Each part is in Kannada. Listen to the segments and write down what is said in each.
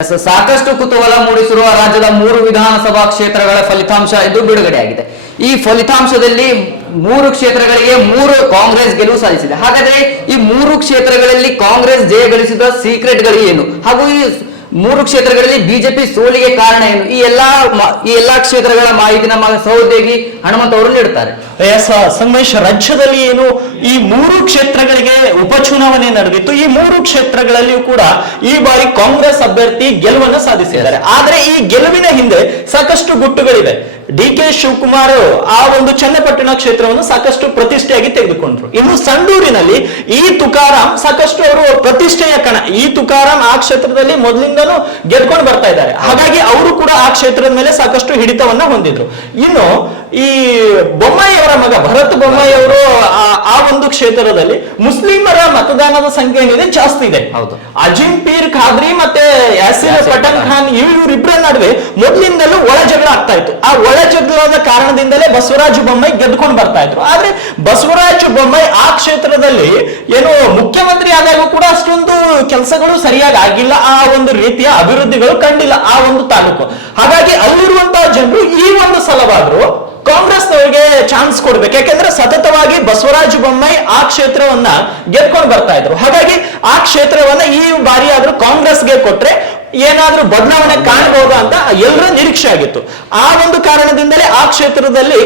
ಸಾಕಷ್ಟು ಕುತೂಹಲ ಮೂಡಿಸಿರುವ ರಾಜ್ಯದ 3 ವಿಧಾನಸಭಾ ಕ್ಷೇತ್ರಗಳ ಫಲಿತಾಂಶ ಇದು ಬಿಡುಗಡೆಯಾಗಿದೆ. ಈ ಫಲಿತಾಂಶದಲ್ಲಿ 3 ಕ್ಷೇತ್ರಗಳಿಗೆ 3 ಕಾಂಗ್ರೆಸ್ ಗೆಲುವು ಸಾಧಿಸಿದೆ. ಹಾಗಾದ್ರೆ ಈ 3 ಕ್ಷೇತ್ರಗಳಲ್ಲಿ ಕಾಂಗ್ರೆಸ್ ಜಯ ಗಳಿಸಿದ ಸೀಕ್ರೆಟ್ಗಳು ಏನು ಹಾಗೂ ಈ 3 ಕ್ಷೇತ್ರಗಳಲ್ಲಿ ಬಿಜೆಪಿ ಸೋಲಿಗೆ ಕಾರಣ ಏನು, ಈ ಎಲ್ಲಾ ಕ್ಷೇತ್ರಗಳ ಮಾಹಿತಿ ನಮ್ಮ ಸಹೋದ್ಯೋಗಿ ಹನುಮಂತ ಅವರು ನೀಡುತ್ತಾರೆ. ಸಂಗಮೇಶ್, ರಾಜ್ಯದಲ್ಲಿ ಏನು ಈ 3 ಕ್ಷೇತ್ರಗಳಿಗೆ ಉಪಚುನಾವಣೆ ನಡೆದಿತ್ತು. ಈ 3 ಕ್ಷೇತ್ರಗಳಲ್ಲಿಯೂ ಕೂಡ ಈ ಬಾರಿ ಕಾಂಗ್ರೆಸ್ ಅಭ್ಯರ್ಥಿ ಗೆಲುವನ್ನು ಸಾಧಿಸಿದ್ದಾರೆ. ಆದ್ರೆ ಈ ಗೆಲುವಿನ ಹಿಂದೆ ಸಾಕಷ್ಟು ಗುಟ್ಟುಗಳಿವೆ. ಡಿ.ಕೆ. ಶಿವಕುಮಾರ್ ಆ ಒಂದು ಚನ್ನಪಟ್ಟಣ ಕ್ಷೇತ್ರವನ್ನು ಸಾಕಷ್ಟು ಪ್ರತಿಷ್ಠೆಯಾಗಿ ತೆಗೆದುಕೊಂಡ್ರು. ಇನ್ನು ಸಂಡೂರಿನಲ್ಲಿ ಈ ತುಕಾರಾಂ ಸಾಕಷ್ಟು ಅವರು ಪ್ರತಿಷ್ಠೆಯ ಕಣ. ಈ ತುಕಾರಾಂ ಆ ಕ್ಷೇತ್ರದಲ್ಲಿ ಮೊದಲಿಂದನೂ ಗೆದ್ಕೊಂಡು ಬರ್ತಾ ಇದ್ದಾರೆ. ಹಾಗಾಗಿ ಅವರು ಕೂಡ ಆ ಕ್ಷೇತ್ರದ ಮೇಲೆ ಸಾಕಷ್ಟು ಹಿಡಿತವನ್ನ ಹೊಂದಿದ್ರು. ಇನ್ನು ಈ ಬೊಮ್ಮಾಯಿ ಅವರ ಮಗ ಭರತ್ ಬೊಮ್ಮಾಯಿ ಅವರು ಆ ಒಂದು ಕ್ಷೇತ್ರದಲ್ಲಿ ಮುಸ್ಲಿಮರ ಮತದಾನದ ಸಂಖ್ಯೆ ಏನಿದೆ ಜಾಸ್ತಿ ಇದೆ. ಹೌದು. ಅಜಿಂ ಪೀರ್ ಖಾದ್ರಿ ಮತ್ತೆ ಯಾಸಿರ್ ಪಠಾಣ್ ಖಾನ್ ಇವರಿಬ್ಬರ ನಡುವೆ ಮೊದಲಿಂದಲೂ ಒಳ ಜಗಳ ಆಗ್ತಾ ಇತ್ತು. ಆ ಒಳ ಜಗಳದ ಕಾರಣದಿಂದಲೇ ಬಸವರಾಜ ಬೊಮ್ಮಾಯಿ ಗೆದ್ಕೊಂಡು ಬರ್ತಾ ಇದ್ರು. ಆದ್ರೆ ಬಸವರಾಜ ಬೊಮ್ಮಾಯಿ ಆ ಕ್ಷೇತ್ರದಲ್ಲಿ ಏನು ಮುಖ್ಯಮಂತ್ರಿ ಆದಾಗೂ ಕೂಡ ಅಷ್ಟೊಂದು ಕೆಲಸಗಳು ಸರಿಯಾಗಿ ಆಗಿಲ್ಲ. ಆ ಒಂದು ರೀತಿಯ ಅಭಿವೃದ್ಧಿಗಳು ಕಂಡಿಲ್ಲ ಆ ಒಂದು ತಾಲೂಕು. ಹಾಗಾಗಿ ಅಲ್ಲಿರುವಂತಹ ಜನರು ಈ ಒಂದು ಸಲವಾದ್ರು ಕಾಂಗ್ರೆಸ್ನವರಿಗೆ ಚಾನ್ಸ್ ಕೊಡ್ಬೇಕು. ಯಾಕೆಂದ್ರೆ ಸತತವಾಗಿ ಬಸವರಾಜ ಬೊಮ್ಮಾಯಿ ಆ ಕ್ಷೇತ್ರವನ್ನ ಗೆದ್ಕೊಂಡು ಬರ್ತಾ ಇದ್ರು. ಹಾಗಾಗಿ ಆ ಕ್ಷೇತ್ರವನ್ನ ಈ ಬಾರಿ ಆದ್ರೂ ಕಾಂಗ್ರೆಸ್ಗೆ ಕೊಟ್ರೆ ಏನಾದ್ರೂ ಬದಲಾವಣೆ ಕಾಣಬಹುದು ಅಂತ ಎಲ್ಲರ ನಿರೀಕ್ಷೆ ಆಗಿತ್ತು. ಆ ಒಂದು ಕಾರಣದಿಂದಲೇ ಆ ಕ್ಷೇತ್ರದಲ್ಲಿ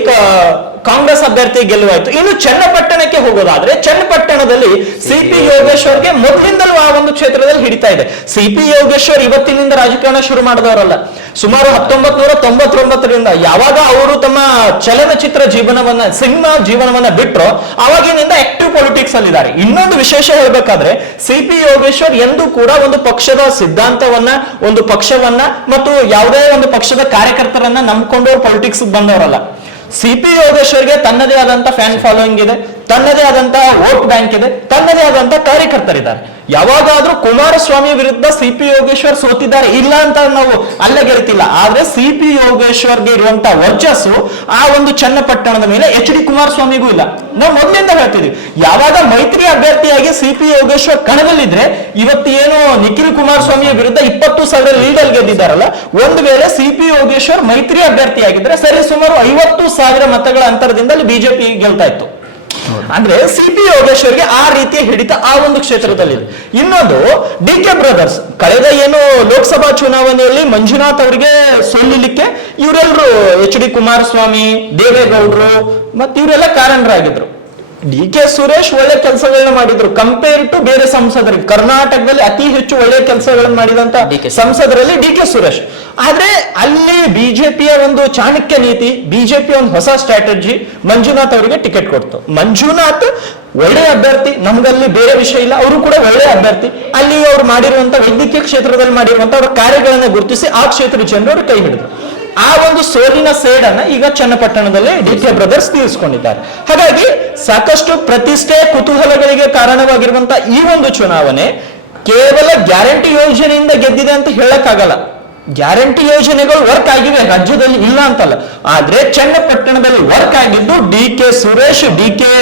ಕಾಂಗ್ರೆಸ್ ಅಭ್ಯರ್ಥಿ ಗೆಲುವಾಯಿತು. ಇನ್ನು ಚನ್ನಪಟ್ಟಣಕ್ಕೆ ಹೋಗೋದಾದ್ರೆ ಚನ್ನಪಟ್ಟಣದಲ್ಲಿ ಸಿ.ಪಿ. ಯೋಗೇಶ್ವರ್ಗೆ ಮೊದಲಿಂದಲೂ ಆ ಒಂದು ಕ್ಷೇತ್ರದಲ್ಲಿ ಹಿಡಿತಾ ಇದೆ. ಸಿ.ಪಿ. ಯೋಗೇಶ್ವರ್ ಇವತ್ತಿನಿಂದ ರಾಜಕಾರಣ ಶುರು ಮಾಡಿದವರಲ್ಲ. ಸುಮಾರು 1999ರಿಂದ ಯಾವಾಗ ಅವರು ತಮ್ಮ ಚಲನಚಿತ್ರ ಜೀವನವನ್ನ ಸಿನಿಮಾ ಜೀವನವನ್ನ ಬಿಟ್ಟರು ಅವಾಗಿನಿಂದ ಆಕ್ಟಿವ್ ಪೊಲಿಟಿಕ್ಸ್ ಅಲ್ಲಿದ್ದಾರೆ. ಇನ್ನೊಂದು ವಿಶೇಷ ಹೇಳ್ಬೇಕಾದ್ರೆ ಸಿ.ಪಿ. ಯೋಗೇಶ್ವರ್ ಎಂದೂ ಕೂಡ ಒಂದು ಪಕ್ಷದ ಸಿದ್ಧಾಂತವನ್ನ, ಒಂದು ಪಕ್ಷವನ್ನ ಮತ್ತು ಯಾವುದೇ ಒಂದು ಪಕ್ಷದ ಕಾರ್ಯಕರ್ತರನ್ನ ನಂಬ್ಕೊಂಡವ್ರು ಪೊಲಿಟಿಕ್ಸ್ ಬಂದವರಲ್ಲ. ಸಿ.ಪಿ. ಯೋಗೇಶ್ವರ್ಗೆ ತನ್ನದೇ ಆದಂತ ಫ್ಯಾನ್ ಫಾಲೋಯಿಂಗ್ ಇದೆ, ತನ್ನದೇ ಆದಂತ ವೋಟ್ ಬ್ಯಾಂಕ್ ಇದೆ, ತನ್ನದೇ ಆದಂತ ಕಾರ್ಯಕರ್ತರಿದ್ದಾರೆ. ಯಾವಾಗಾದ್ರೂ ಕುಮಾರಸ್ವಾಮಿ ವಿರುದ್ಧ ಸಿ.ಪಿ. ಯೋಗೇಶ್ವರ್ ಸೋತಿದ್ದಾರೆ ಇಲ್ಲ ಅಂತ ನಾವು ಅಲ್ಲಗೆಳ್ತಿಲ್ಲ. ಆದ್ರೆ ಸಿ.ಪಿ. ಯೋಗೇಶ್ವರ್ಗೆ ಇರುವಂತಹ ವರ್ಚಸ್ಸು ಆ ಒಂದು ಚನ್ನಪಟ್ಟಣದ ಮೇಲೆ ಎಚ್.ಡಿ. ಕುಮಾರಸ್ವಾಮಿಗೂ ಇಲ್ಲ. ನಾವು ಮೊದಲಿಂದ ಹೇಳ್ತಿದ್ವಿ, ಯಾವಾಗ ಮೈತ್ರಿ ಅಭ್ಯರ್ಥಿಯಾಗಿ ಸಿ.ಪಿ. ಯೋಗೇಶ್ವರ್ ಕಣದಲ್ಲಿದ್ರೆ ಇವತ್ತು ಏನು ನಿಖಿಲ್ ಕುಮಾರಸ್ವಾಮಿಯ ವಿರುದ್ಧ 20,000 ಲೀಡಲ್ಲಿ ಗೆದ್ದಿದ್ದಾರಲ್ಲ, ಒಂದು ವೇಳೆ ಸಿ.ಪಿ. ಯೋಗೇಶ್ವರ್ ಮೈತ್ರಿ ಅಭ್ಯರ್ಥಿಯಾಗಿದ್ರೆ ಸರಿ ಸುಮಾರು 50,000 ಮತಗಳ ಅಂತರದಿಂದ ಬಿಜೆಪಿ ಗೆಲ್ತಾ ಇತ್ತು. ಅಂದ್ರೆ ಸಿ.ಪಿ. ಯೋಗೇಶ್ವರ್ಗೆ ಆ ರೀತಿಯ ಹಿಡಿತ ಆ ಒಂದು ಕ್ಷೇತ್ರದಲ್ಲಿದೆ. ಇನ್ನೊಂದು ಡಿ.ಕೆ. ಬ್ರದರ್ಸ್ ಕಳೆದ ಏನು ಲೋಕಸಭಾ ಚುನಾವಣೆಯಲ್ಲಿ ಮಂಜುನಾಥ್ ಅವರಿಗೆ ಸೋಲಿಲಿಕ್ಕೆ ಇವರೆಲ್ಲರೂ ಎಚ್.ಡಿ. ಕುಮಾರಸ್ವಾಮಿ, ದೇವೇಗೌಡರು ಮತ್ತೆ ಇವರೆಲ್ಲ ಕಾರಣರಾಗಿದ್ರು. ಡಿ.ಕೆ. ಸುರೇಶ್ ಒಳ್ಳೆ ಕೆಲಸಗಳನ್ನ ಮಾಡಿದ್ರು ಕಂಪೇರ್ ಟು ಬೇರೆ ಸಂಸದರಿಗೆ. ಕರ್ನಾಟಕದಲ್ಲಿ ಅತಿ ಹೆಚ್ಚು ಒಳ್ಳೆ ಕೆಲಸಗಳನ್ನು ಮಾಡಿದಂತ ಸಂಸದರಲ್ಲಿ ಡಿ.ಕೆ. ಸುರೇಶ್. ಆದ್ರೆ ಅಲ್ಲಿ ಬಿಜೆಪಿಯ ಒಂದು ಚಾಣಕ್ಯ ನೀತಿ, ಬಿಜೆಪಿಯ ಒಂದು ಹೊಸ ಸ್ಟ್ರಾಟಜಿ ಮಂಜುನಾಥ್ ಅವರಿಗೆ ಟಿಕೆಟ್ ಕೊಡ್ತು. ಮಂಜುನಾಥ್ ಒಳ್ಳೆಯ ಅಭ್ಯರ್ಥಿ, ನಮ್ಗಲ್ಲಿ ಬೇರೆ ವಿಷಯ ಇಲ್ಲ, ಅವರು ಕೂಡ ಒಳ್ಳೆಯ ಅಭ್ಯರ್ಥಿ. ಅಲ್ಲಿ ಅವ್ರು ಮಾಡಿರುವಂತ ವೈದ್ಯಕೀಯ ಕ್ಷೇತ್ರದಲ್ಲಿ ಮಾಡಿರುವಂತ ಅವರ ಕಾರ್ಯಗಳನ್ನ ಗುರುತಿಸಿ ಆ ಕ್ಷೇತ್ರ ಜನರು ಕೈ ಹಿಡಿದ್ರು. ಆ ಒಂದು ಸೋಲಿನ ಸೇಡನ್ನ ಈಗ ಚನ್ನಪಟ್ಟಣದಲ್ಲಿ ಡಿ.ಕೆ. ಬ್ರದರ್ಸ್ ತೀರಿಸಿಕೊಂಡಿದ್ದಾರೆ. ಹಾಗಾಗಿ ಸಾಕಷ್ಟು ಪ್ರತಿಷ್ಠೆ, ಕುತೂಹಲಗಳಿಗೆ ಕಾರಣವಾಗಿರುವಂತ ಈ ಒಂದು ಚುನಾವಣೆ ಕೇವಲ ಗ್ಯಾರಂಟಿ ಯೋಜನೆಯಿಂದ ಗೆದ್ದಿದೆ ಅಂತ ಹೇಳಕ್ಕಾಗಲ್ಲ. ಗ್ಯಾರಂಟಿ ಯೋಜನೆಗಳು ವರ್ಕ್ ಆಗಿವೆ ರಾಜ್ಯದಲ್ಲಿ, ಇಲ್ಲ ಅಂತಲ್ಲ. ಆದ್ರೆ ಚನ್ನಪಟ್ಟಣದಲ್ಲಿ ವರ್ಕ್ ಆಗಿದ್ದು ಡಿ.ಕೆ. ಸುರೇಶ್, ಡಿ.ಕೆ.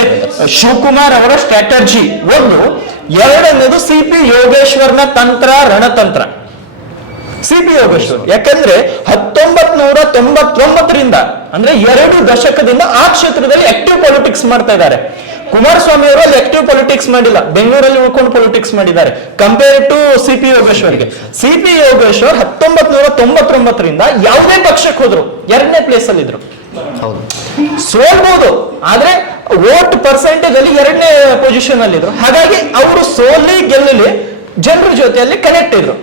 ಶಿವಕುಮಾರ್ ಅವರ ಸ್ಟ್ರಾಟಜಿ ಒಂದು. ಎರಡನೇದು ಸಿ.ಪಿ. ಯೋಗೇಶ್ವರ್ನ ತಂತ್ರ, ರಣತಂತ್ರ. ಸಿ.ಪಿ. ಯೋಗೇಶ್ವರ್ ಯಾಕಂದ್ರೆ 1999ರಿಂದ ಅಂದ್ರೆ 2 ದಶಕದಿಂದ ಆ ಕ್ಷೇತ್ರದಲ್ಲಿ ಆಕ್ಟಿವ್ ಪೊಲಿಟಿಕ್ಸ್ ಮಾಡ್ತಾ ಇದ್ದಾರೆ. ಕುಮಾರಸ್ವಾಮಿ ಅವರು ಅಲ್ಲಿ ಆಕ್ಟಿವ್ ಪೊಲಿಟಿಕ್ಸ್ ಮಾಡಿಲ್ಲ, ಬೆಂಗಳೂರಲ್ಲಿ ಉಳ್ಕೊಂಡು ಪೊಲಿಟಿಕ್ಸ್ ಮಾಡಿದ್ದಾರೆ ಕಂಪೇರ್ ಟು ಸಿ.ಪಿ. ಯೋಗೇಶ್ವರ್ಗೆ. ಸಿ.ಪಿ. ಯೋಗೇಶ್ವರ್ 1999ರಿಂದ ಯಾವುದೇ ಪಕ್ಷಕ್ಕೆ ಹೋದ್ರು 2ನೇ ಪ್ಲೇಸ್ ಅಲ್ಲಿ ಇದ್ರು. ಸೋಲ್ಬಹುದು, ಆದ್ರೆ ವೋಟ್ ಪರ್ಸೆಂಟೇಜ್ ಅಲ್ಲಿ 2ನೇ ಪೊಸಿಷನ್ ಅಲ್ಲಿ ಇದ್ರು. ಹಾಗಾಗಿ ಅವರು ಸೋಲಿ ಗೆಲ್ಲಲಿ ಜನರ ಜೊತೆಯಲ್ಲಿ ಕನೆಕ್ಟ್ ಇದ್ರು.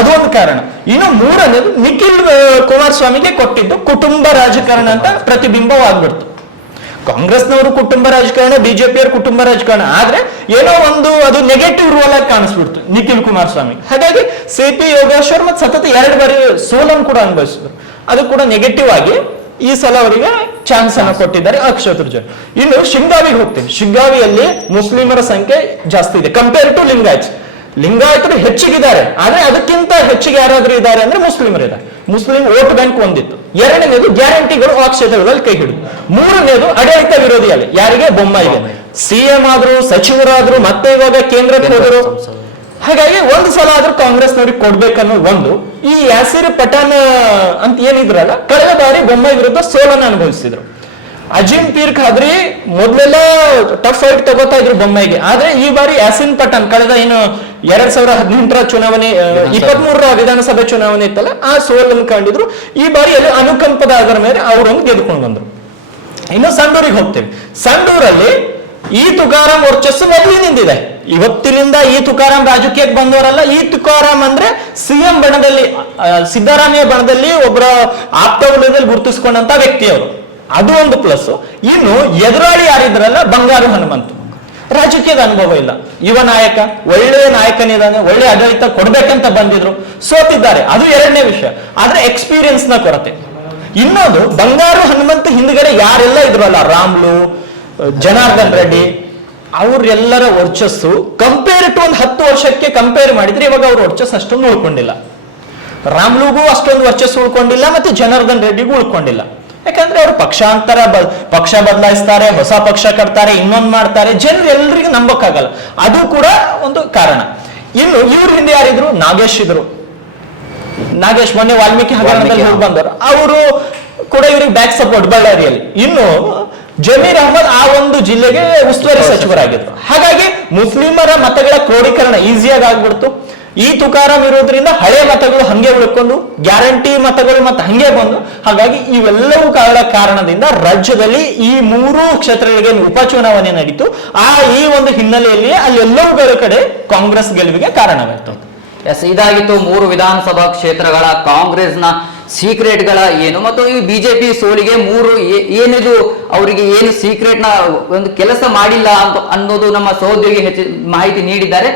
ಅದೊಂದು ಕಾರಣ. ಇನ್ನು ಮೂರನೇದು ನಿಖಿಲ್ ಕುಮಾರಸ್ವಾಮಿಗೆ ಕೊಟ್ಟಿದ್ದು ಕುಟುಂಬ ರಾಜಕಾರಣ ಅಂತ ಪ್ರತಿಬಿಂಬವಾಗ್ಬಿಡ್ತು. ಕಾಂಗ್ರೆಸ್ನವರು ಕುಟುಂಬ ರಾಜಕಾರಣ, ಬಿಜೆಪಿಯವರು ಕುಟುಂಬ ರಾಜಕಾರಣ. ಆದ್ರೆ ಏನೋ ಒಂದು ಅದು ನೆಗೆಟಿವ್ ರೋಲ್ ಆಗಿ ಕಾಣಿಸ್ಬಿಡ್ತು ನಿಖಿಲ್ ಕುಮಾರಸ್ವಾಮಿ. ಹಾಗಾಗಿ ಸಿ.ಪಿ. ಯೋಗೇಶ್ವರ್ ಮತ್ತೆ ಸತತ 2 ಬಾರಿ ಸೋಲನ್ನು ಕೂಡ ಅನುಭವಿಸಿದ್ರು. ಅದು ಕೂಡ ನೆಗೆಟಿವ್ ಆಗಿ ಈ ಸಲ ಅವರಿಗೆ ಚಾನ್ಸ್ ಅನ್ನು ಕೊಟ್ಟಿದ್ದಾರೆ ಆ ಕ್ಷೇತ್ರ ಜನ. ಇನ್ನು ಶಿಗ್ಗಾವಿಗೆ ಹೋಗ್ತೀನಿ. ಶಿಗ್ಗಾವಿಯಲ್ಲಿ ಮುಸ್ಲಿಮರ ಸಂಖ್ಯೆ ಜಾಸ್ತಿ ಇದೆ ಕಂಪೇರ್ ಟು ಲಿಂಗಾಯತ್ಸ್. ಲಿಂಗಾಯತರು ಹೆಚ್ಚಿಗಿದ್ದಾರೆ, ಆದ್ರೆ ಅದಕ್ಕಿಂತ ಹೆಚ್ಚಿಗೆ ಯಾರಾದ್ರೂ ಇದ್ದಾರೆ ಅಂದ್ರೆ ಮುಸ್ಲಿಮರಿದ್ದಾರೆ. ಮುಸ್ಲಿಂ ವೋಟ್ ಬ್ಯಾಂಕ್ ಒಂದಿತ್ತು. ಎರಡನೇದು ಗ್ಯಾರಂಟಿಗಳು ಆ ಕ್ಷೇತ್ರಗಳಲ್ಲಿ ಕೈ ಹಿಡಿದು. ಮೂರನೇದು ಆಡಳಿತ ವಿರೋಧಿಯಲ್ಲಿ ಯಾರಿಗೆ? ಬೊಮ್ಮಾಯಿಗೆ. ಸಿಎಂ ಆದ್ರು, ಸಚಿವರಾದ್ರು, ಮತ್ತೆ ಇವಾಗ ಕೇಂದ್ರಕ್ಕೆ ಹೋದರು. ಹಾಗಾಗಿ ಒಂದು ಸಲ ಆದ್ರೂ ಕಾಂಗ್ರೆಸ್ನವ್ರಿಗೆ ಕೊಡ್ಬೇಕನ್ನೋದು ಒಂದು. ಈ ಯಾಸಿರ್ ಪಠಾಣ್ ಅಂತ ಏನಿದ್ರಲ್ಲ, ಕಳೆದ ಬಾರಿ ಬೊಮ್ಮಾಯಿ ವಿರುದ್ಧ ಸೋಲನ್ನು ಅನುಭವಿಸಿದ್ರು. ಅಜೀಂ ಪೀರ್ ಖಾದ್ರಿ ಮೊದಲೆಲ್ಲ ಟಫ್ ಫೈಟ್ ತಗೋತಾ ಇದ್ರು ಬೊಮ್ಮಾಯಿಗೆ, ಆದ್ರೆ ಈ ಬಾರಿ ಯಾಸಿನ್ ಪಠಾಣ್ ಕಳೆದ ಏನು 2018 ಚುನಾವಣೆ 23 ವಿಧಾನಸಭೆ ಚುನಾವಣೆ ಇತ್ತಲ್ಲ, ಆ ಸೋಲನ್ನು ಕಂಡಿದ್ರು. ಈ ಬಾರಿ ಎಲ್ಲ ಅನುಕಂಪದ ಆಧಾರ ಮೇಲೆ ಅವರೊಂದು ಗೆದ್ಕೊಂಡು ಬಂದ್ರು. ಇನ್ನು ಸಂಡೂರಿಗೆ ಹೋಗ್ತೇವೆ. ಸಂಡೂರಲ್ಲಿ ಈ ತುಕಾರಾಂ ವರ್ಚಸ್ಸು ಮೊದಲಿನಿಂದಿದೆ. ಇವತ್ತಿನಿಂದ ಈ ತುಕಾರಾಂ ರಾಜಕೀಯಕ್ಕೆ ಬಂದವರಲ್ಲ. ಈ ತುಕಾರಾಂ ಅಂದ್ರೆ ಸಿಎಂ ಬಣದಲ್ಲಿ, ಸಿದ್ದರಾಮಯ್ಯ ಬಣದಲ್ಲಿ ಒಬ್ಬರ ಆಪ್ತ ವಲಯದಲ್ಲಿ ಗುರುತಿಸಿಕೊಂಡಂತ ವ್ಯಕ್ತಿಯವರು, ಅದು ಒಂದು ಪ್ಲಸ್. ಇನ್ನು ಎದುರಾಳಿ ಯಾರಿದ್ರಲ್ಲ, ಬಂಗಾರು ಹನುಮಂತ್, ರಾಜಕೀಯದ ಅನುಭವ ಇಲ್ಲ, ಯುವ ನಾಯಕ, ಒಳ್ಳೆಯ ನಾಯಕನಿದ್ದಾನೆ, ಒಳ್ಳೆ ಆಡಳಿತ ಕೊಡ್ಬೇಕಂತ ಬಂದಿದ್ರು, ಸೋತಿದ್ದಾರೆ, ಅದು ಎರಡನೇ ವಿಷಯ. ಆದ್ರೆ ಎಕ್ಸ್ಪೀರಿಯನ್ಸ್ ನ ಕೊರತೆ. ಇನ್ನೊಂದು, ಬಂಗಾರು ಹನುಮಂತ್ ಹಿಂದ್ಗಡೆ ಯಾರೆಲ್ಲ ಇದ್ರಲ್ಲ, ರಾಮ್ಲು, ಜನಾರ್ದನ್ ರೆಡ್ಡಿ, ಅವರೆಲ್ಲರ ವರ್ಚಸ್ಸು ಕಂಪೇರ್ ಟು ಒಂದು 10 ವರ್ಷಕ್ಕೆ ಕಂಪೇರ್ ಮಾಡಿದ್ರೆ ಇವಾಗ ಅವ್ರ ವರ್ಚಸ್ಸು ಅಷ್ಟೊಂದು ಉಳ್ಕೊಂಡಿಲ್ಲ. ರಾಮ್ಲುಗೂ ಅಷ್ಟೊಂದು ವರ್ಚಸ್ಸು ಉಳ್ಕೊಂಡಿಲ್ಲ, ಮತ್ತೆ ಜನಾರ್ದನ್ ರೆಡ್ಡಿಗೂ ಉಳ್ಕೊಂಡಿಲ್ಲ. ಯಾಕಂದ್ರೆ ಅವರು ಪಕ್ಷ ಬದಲಾಯಿಸ್ತಾರೆ, ಹೊಸ ಪಕ್ಷ ಕಟ್ತಾರೆ, ಇನ್ನೊಂದು ಮಾಡ್ತಾರೆ, ಜನರು ಎಲ್ರಿಗೂ ನಂಬಕ್ಕಾಗಲ್ಲ. ಅದು ಕೂಡ ಒಂದು ಕಾರಣ. ಇನ್ನು ಇವ್ರ ಹಿಂದೆ ಯಾರಿದ್ರು, ನಾಗೇಶ್ ಇದ್ರು. ನಾಗೇಶ್ ಮೊನ್ನೆ ವಾಲ್ಮೀಕಿ ಹಗರಣದಲ್ಲಿ ಹೋಗಿ ಬಂದವರು, ಅವರು ಕೂಡ ಇವ್ರಿಗೆ ಬ್ಯಾಕ್ ಸಪೋರ್ಟ್ ಬಳ್ಳಾರಿಯಲ್ಲಿ. ಇನ್ನು ಜಮೀರ್ ಅಹಮದ್ ಆ ಒಂದು ಜಿಲ್ಲೆಗೆ ಉಸ್ತುವಾರಿ ಸಚಿವರಾಗಿದ್ರು. ಹಾಗಾಗಿ ಮುಸ್ಲಿಮರ ಮತಗಳ ಕ್ರೋಢೀಕರಣ ಈಸಿಯಾಗಿ ಆಗ್ಬಿಡ್ತು. ಈ ತುಕಾರಾಂ ಇರೋದ್ರಿಂದ ಹಳೆ ಮತಗಳು ಹಂಗೆ ಉಳ್ಕೊಂಡು, ಗ್ಯಾರಂಟಿ ಮತಗಳು ಮತ್ತೆ ಹಂಗೆ ಬಂದು, ಹಾಗಾಗಿ ಇವೆಲ್ಲವೂ ಕಾರಣದಿಂದ ರಾಜ್ಯದಲ್ಲಿ ಈ 3 ಕ್ಷೇತ್ರಗಳಿಗೆ ಉಪಚುನಾವಣೆ ನಡೀತು. ಈ ಒಂದು ಹಿನ್ನೆಲೆಯಲ್ಲಿ ಅಲ್ಲೆಲ್ಲವುಗಳ ಕಡೆ ಕಾಂಗ್ರೆಸ್ ಗೆಲುವಿಗೆ ಕಾರಣವಾಯಿತು. ಎಸ್, ಇದಾಗಿತ್ತು 3 ವಿಧಾನಸಭಾ ಕ್ಷೇತ್ರಗಳ ಕಾಂಗ್ರೆಸ್ನ ಸೀಕ್ರೆಟ್ಗಳ ಏನು, ಮತ್ತು ಈ ಬಿಜೆಪಿ ಸೋಲಿಗೆ ಏನಿದು ಅವರಿಗೆ ಏನು ಸೀಕ್ರೆಟ್ ನ ಒಂದು ಕೆಲಸ ಮಾಡಿಲ್ಲ ಅನ್ನೋದು ನಮ್ಮ ಸಹೋದ್ಯೋಗಿ ಮಾಹಿತಿ ನೀಡಿದ್ದಾರೆ.